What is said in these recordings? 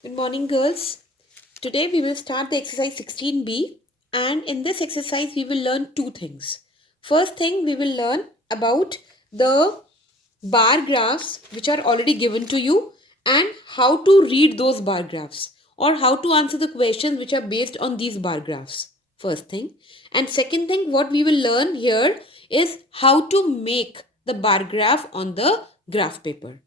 Good morning, girls. Today we will start the exercise 16b, and in this exercise we will learn two things. First thing, we will learn about the bar graphs which are already given to you and how to read those bar graphs or how to answer the questions which are based on these bar graphs. First thing. And second thing, what we will learn here is how to make the bar graph on the graph paper.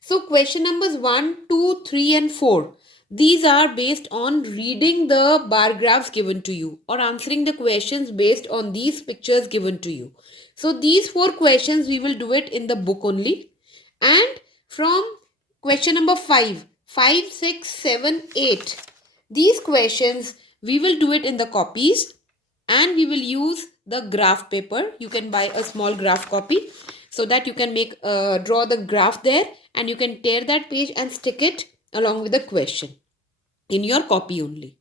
So question numbers 1, 2, 3 and 4. These are based on reading the bar graphs given to you or answering the questions based on these pictures given to you. So these four questions we will do it in the book only. And from question number 5, 5, 6, 7, 8. These questions we will do it in the copies and we will use the graph paper. You can buy a small graph copy so that you can make draw the graph there and you can tear that page and stick it along with the question in your copy only,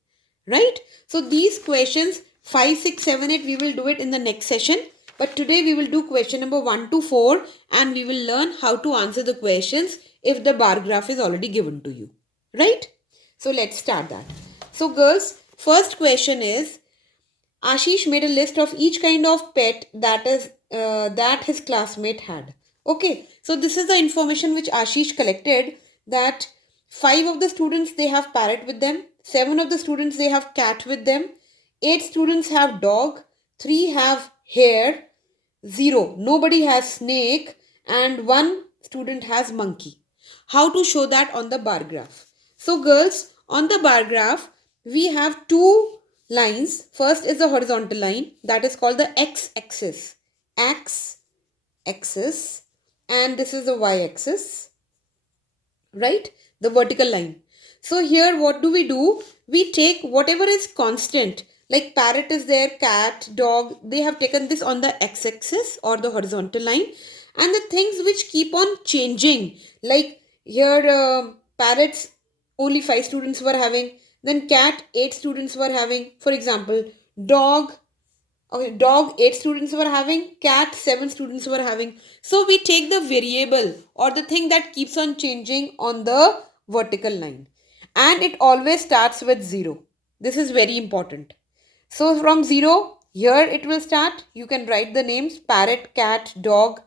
right? So these questions 5, 6, 7, 8 we will do it in the next session, but today we will do question number 1 to 4 and we will learn how to answer the questions if the bar graph is already given to you, right? So let's start that. So girls, first question is, Ashish made a list of each kind of pet that his classmate had. Okay, so this is the information which Ashish collected, that 5 of the students they have parrot with them, 7 of the students they have cat with them, 8 students have dog, 3 have hare, 0 nobody has snake, and 1 student has monkey. How to show that on the bar graph? So girls, on the bar graph we have two lines. First is the horizontal line, that is called the x-axis. X-axis, and this is the y-axis, right? The vertical line. So here what do? We take whatever is constant, like parrot is there, cat, dog, they have taken this on the x-axis or the horizontal line. And the things which keep on changing, like here parrots only 5 students were having, then cat 8 students were having, for example. Dog, okay, dog 8 students were having, cat 7 students were having. So we take the variable or the thing that keeps on changing on the vertical line, and it always starts with 0. This is very important. So from 0, here it will start. You can write the names parrot, cat, dog,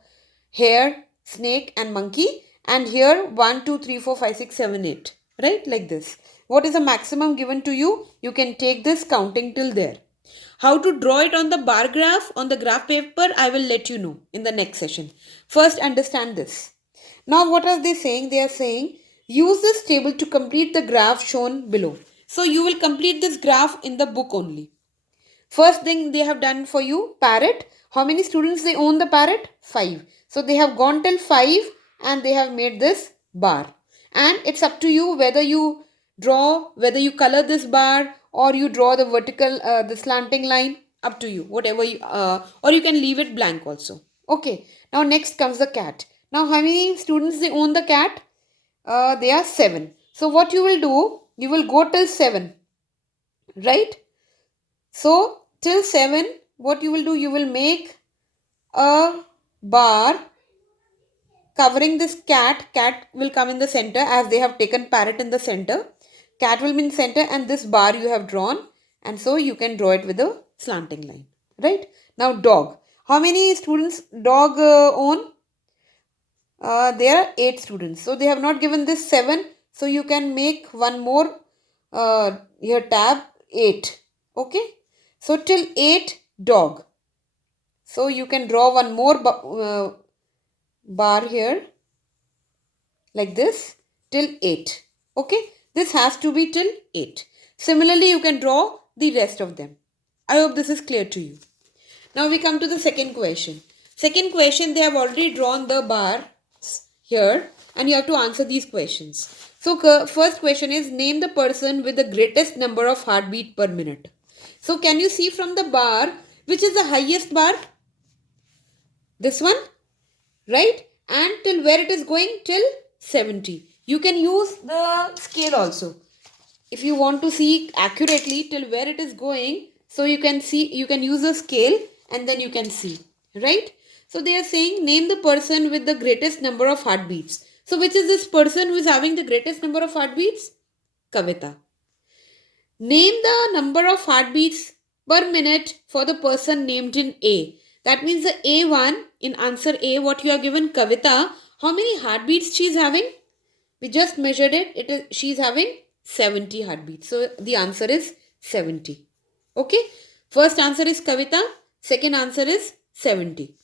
hare, snake and monkey, and here 1, 2, 3, 4, 5, 6, 7, 8, right? Like this. What is the maximum given to you? You can take this counting till there. How to draw it on the bar graph, on the graph paper, I will let you know in the next session. First, understand this. Now, what are they saying? They are saying, use this table to complete the graph shown below. So, you will complete this graph in the book only. First thing they have done for you, parrot. How many students they own the parrot? 5. So, they have gone till 5 and they have made this bar. And it's up to you whether you draw, whether you color this bar or you draw the vertical, the slanting line. Up to you, whatever you, or you can leave it blank also. Okay, now next comes the cat. Now how many students they own the cat? They are 7. So what you will do, you will go till 7, right? So till 7, what you will do, you will make a bar covering this cat. Cat will come in the center as they have taken parrot in the center. Cat will be in center and this bar you have drawn, and so you can draw it with a slanting line, right? Now dog. How many students dog own? There are 8 students. So they have not given this 7. So you can make one more here tab 8. Okay. So till 8 dog. So you can draw one more bar here like this till 8. Okay. This has to be till 8. Similarly, you can draw the rest of them. I hope this is clear to you. Now we come to the second question. Second question, they have already drawn the bars here and you have to answer these questions. So first question is, name the person with the greatest number of heartbeat per minute. So can you see from the bar which is the highest bar? This one, right? And till where it is going? Till 70. You can use the scale also if you want to see accurately till where it is going. So you can see, you can use a scale and then you can see, right? So they are saying, name the person with the greatest number of heartbeats. So which is this person who is having the greatest number of heartbeats? Kavita. Name the number of heartbeats per minute for the person named in A. That means the A1 in answer A, what you are given, Kavita, how many heartbeats she is having? We just measured it. She is having 70 heartbeats. So the answer is 70. Okay. First answer is Kavita. Second answer is 70.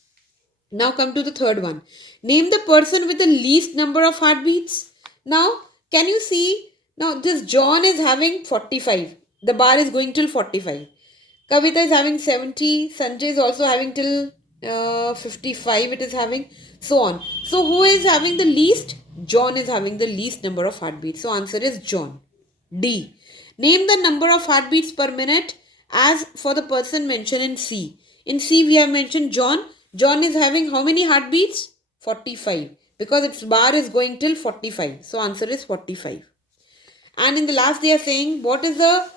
Now come to the third one. Name the person with the least number of heartbeats. Now, can you see? Now, this John is having 45. The bar is going till 45. Kavita is having 70. Sanjay is also having till 55. It is having so on. So, who is having the least? John is having the least number of heartbeats. So, answer is John. D. Name the number of heartbeats per minute as for the person mentioned in C. In C, we have mentioned John. John is having how many heartbeats? 45. Because its bar is going till 45. So, answer is 45. And in the last, they are saying what is the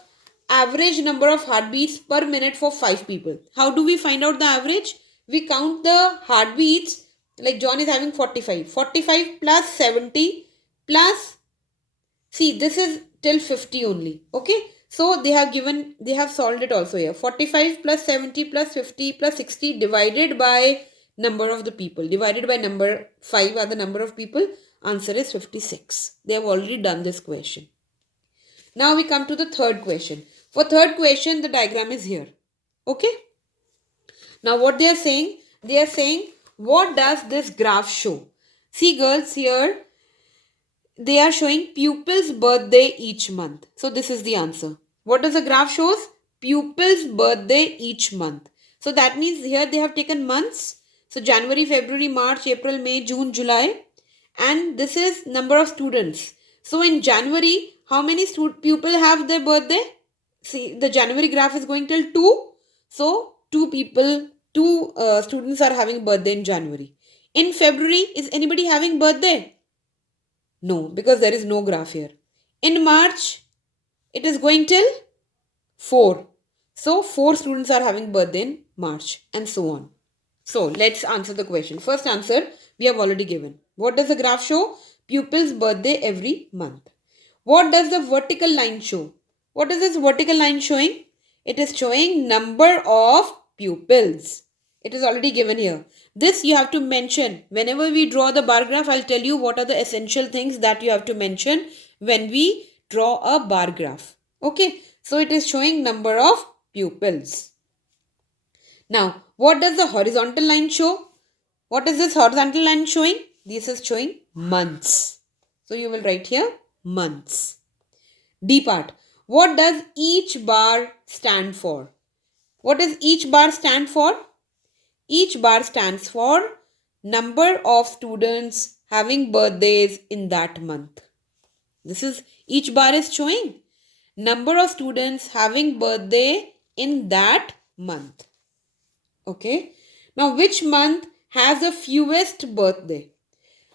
average number of heartbeats per minute for 5 people. How do we find out the average? We count the heartbeats. Like John is having 45. 45 plus 70 plus, see, this is till 50 only. Okay. So they have solved it also here. 45 plus 70 plus 50 plus 60 divided by number of the people. Divided by number 5 are the number of people. Answer is 56. They have already done this question. Now we come to the third question. For third question, the diagram is here. Okay. Now what they are saying? They are saying, what does this graph show? See girls, here they are showing pupil's birthday each month. So this is the answer. What does the graph shows? Pupil's birthday each month. So that means here they have taken months. So January, February, March, April, May, June, July. And this is number of students. So in January, how many pupils have their birthday? See, the January graph is going till 2. So 2 students are having birthday in January. In February, is anybody having birthday? No, because there is no graph here. In March, it is going till 4. So 4 students are having birthday in March and so on. So let's answer the question. First answer we have already given. What does the graph show? Pupil's birthday every month. What does the vertical line show? What is this vertical line showing? It is showing number of pupils. It is already given here. This you have to mention. Whenever we draw the bar graph, I'll tell you what are the essential things that you have to mention when we draw a bar graph. Okay. So it is showing number of pupils. Now, what does the horizontal line show? What is this horizontal line showing? This is showing months. So you will write here months. D part. What does each bar stand for? What does each bar stand for? Each bar stands for number of students having birthdays in that month. This is, each bar is showing number of students having birthday in that month. Okay. Now, which month has the fewest birthday?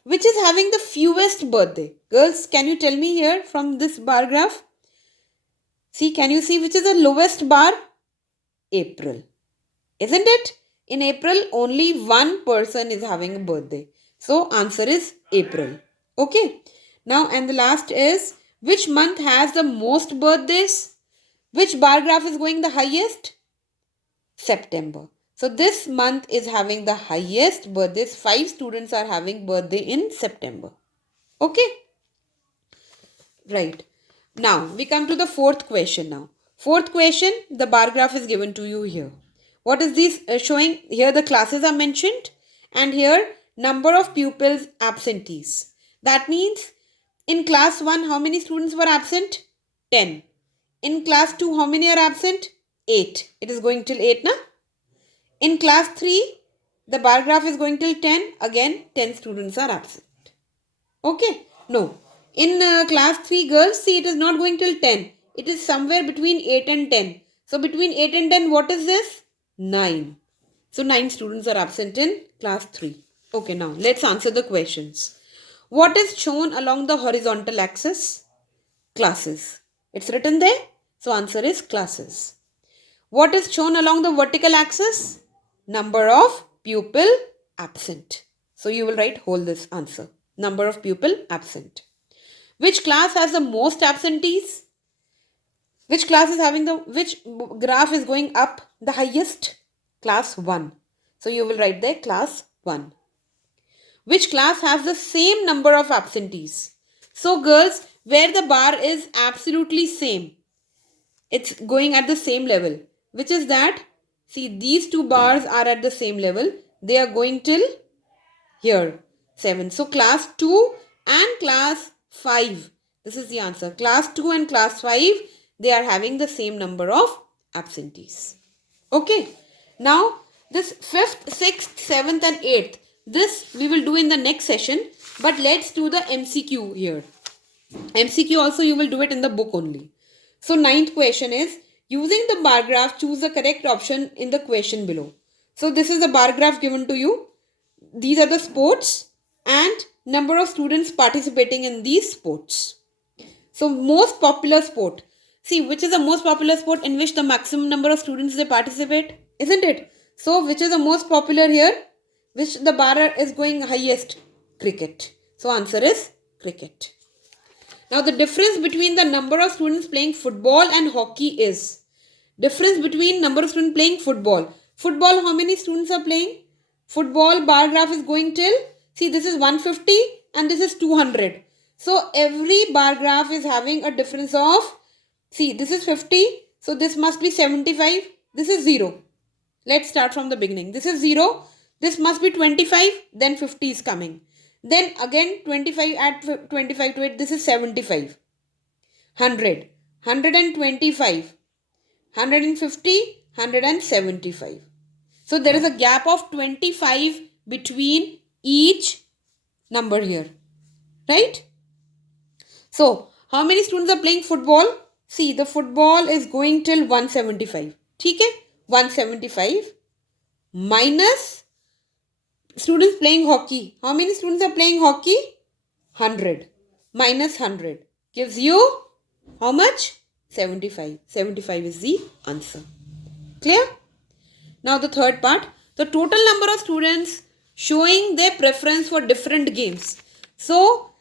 Which is having the fewest birthday? Girls, can you tell me here from this bar graph? See, can you see which is the lowest bar? April. Isn't it? In April, only one person is having a birthday. So, answer is April. Okay. Now, and the last is, which month has the most birthdays? Which bar graph is going the highest? September. So, this month is having the highest birthdays. 5 students are having birthday in September. Okay. Right. Now, we come to the fourth question now. Fourth question, the bar graph is given to you here. What is this showing? Here the classes are mentioned and here number of pupils absentees. That means in class 1, how many students were absent? 10. In class 2, how many are absent? 8. It is going till 8, na? In class 3, the bar graph is going till 10. Again, 10 students are absent. Okay? No. In class 3, girls, see, it is not going till 10. It is somewhere between 8 and 10. So, between 8 and 10, what is this? 9. So, 9 students are absent in class 3. Okay, now, let's answer the questions. What is shown along the horizontal axis? Classes. It's written there. So, answer is classes. What is shown along the vertical axis? Number of pupil absent. So, you will write whole this answer. Number of pupil absent. Which class has the most absentees? Which class is having which graph is going up the highest? Class 1. So you will write there class 1. Which class has the same number of absentees? So girls, where the bar is absolutely same, it's going at the same level. Which is that? See, these two bars are at the same level. They are going till here, 7. So class 2 and class 5. This is the answer. Class 2 and class 5, they are having the same number of absentees. Okay. Now, this 5th, 6th, 7th and 8th, this we will do in the next session. But let's do the MCQ here. MCQ also you will do it in the book only. So, 9th question is, using the bar graph, choose the correct option in the question below. So, this is the bar graph given to you. These are the sports and number of students participating in these sports. So, most popular sport. See, which is the most popular sport in which the maximum number of students they participate? Isn't it? So, which is the most popular here? Which the bar is going highest? Cricket. So, answer is cricket. Now, the difference between the number of students playing football and hockey is, difference between number of students playing football. Football, how many students are playing? Football bar graph is going till, see, this is 150 and this is 200. So, every bar graph is having a difference of, see, this is 50. So, this must be 75. This is 0. Let's start from the beginning. This is 0. This must be 25. Then 50 is coming. Then again 25, add 25 to it. This is 75. 100. 125. 150. 175. So there is a gap of 25 between each number here. Right? So how many students are playing football? See, the football is going till 175. Okay? 175 minus students playing hockey. How many students are playing hockey? 100 minus 100 gives you how much? 75. 75 is the answer. Clear? Now the third part. The total number of students showing their preference for different games. So,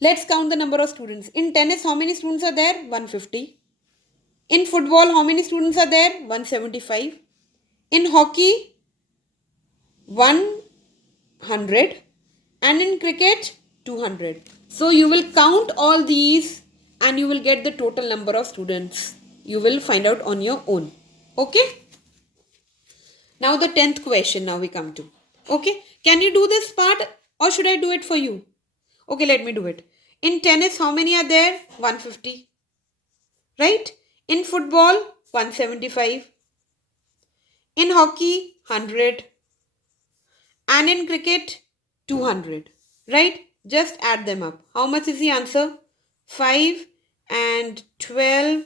let's count the number of students. In tennis, how many students are there? 150. In football, how many students are there? 175. In hockey, 100. And in cricket, 200. So, you will count all these and you will get the total number of students. You will find out on your own. Okay? Now, the 10th question now we come to. Okay? Can you do this part or should I do it for you? Okay, let me do it. In tennis, how many are there? 150. Right? In football, 175. In hockey, 100. And in cricket, 200. Right? Just add them up. How much is the answer? 5 and 12.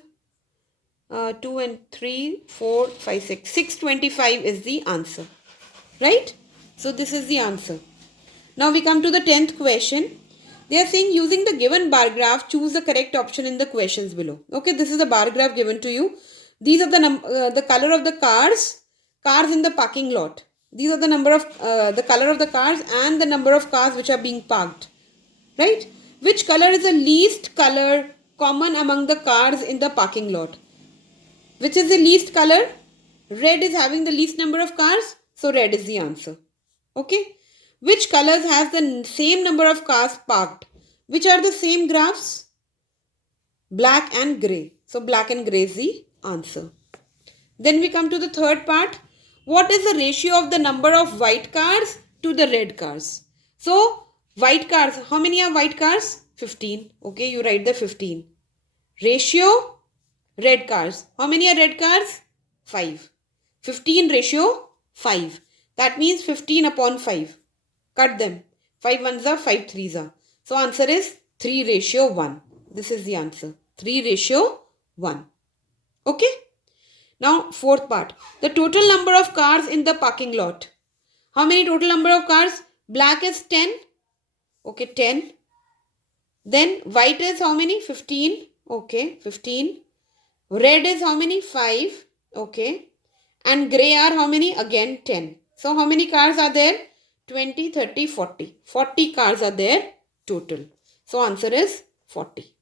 2 and 3, 4, 5, 6. 625 is the answer. Right? So, this is the answer. Now, we come to the 10th question. They are saying using the given bar graph, choose the correct option in the questions below. Okay, this is the bar graph given to you. These are the color of the cars in the parking lot. These are the number of the color of the cars and the number of cars which are being parked. Right? Which color is the least color common among the cars in the parking lot? Which is the least color? Red is having the least number of cars. So, red is the answer. Okay. Which colors has the same number of cars parked? Which are the same graphs? Black and grey. So, black and grey is the answer. Then we come to the third part. What is the ratio of the number of white cars to the red cars? So, white cars. How many are white cars? 15. Okay, you write the 15. Ratio. Red cars. How many are red cars? 5. 15 ratio 5. That means 15 upon 5. Cut them. 5 ones are 5 threes are. So answer is 3 ratio 1. This is the answer. 3 ratio 1. Okay. Now fourth part. The total number of cars in the parking lot. How many total number of cars? Black is 10. Okay, 10. Then white is how many? 15. Okay, 15. Red is how many? 5. Okay. And grey are how many? Again 10. So how many cars are there? 20, 30, 40. 40 cars are there total. So answer is 40.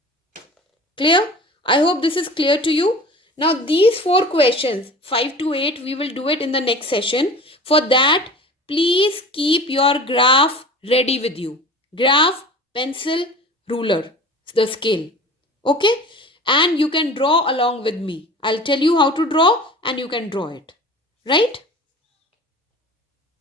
Clear? I hope this is clear to you. Now these 4 questions, 5 to 8, we will do it in the next session. For that, please keep your graph ready with you. Graph, pencil, ruler, the scale. Okay? And you can draw along with me. I'll tell you how to draw and you can draw it. Right?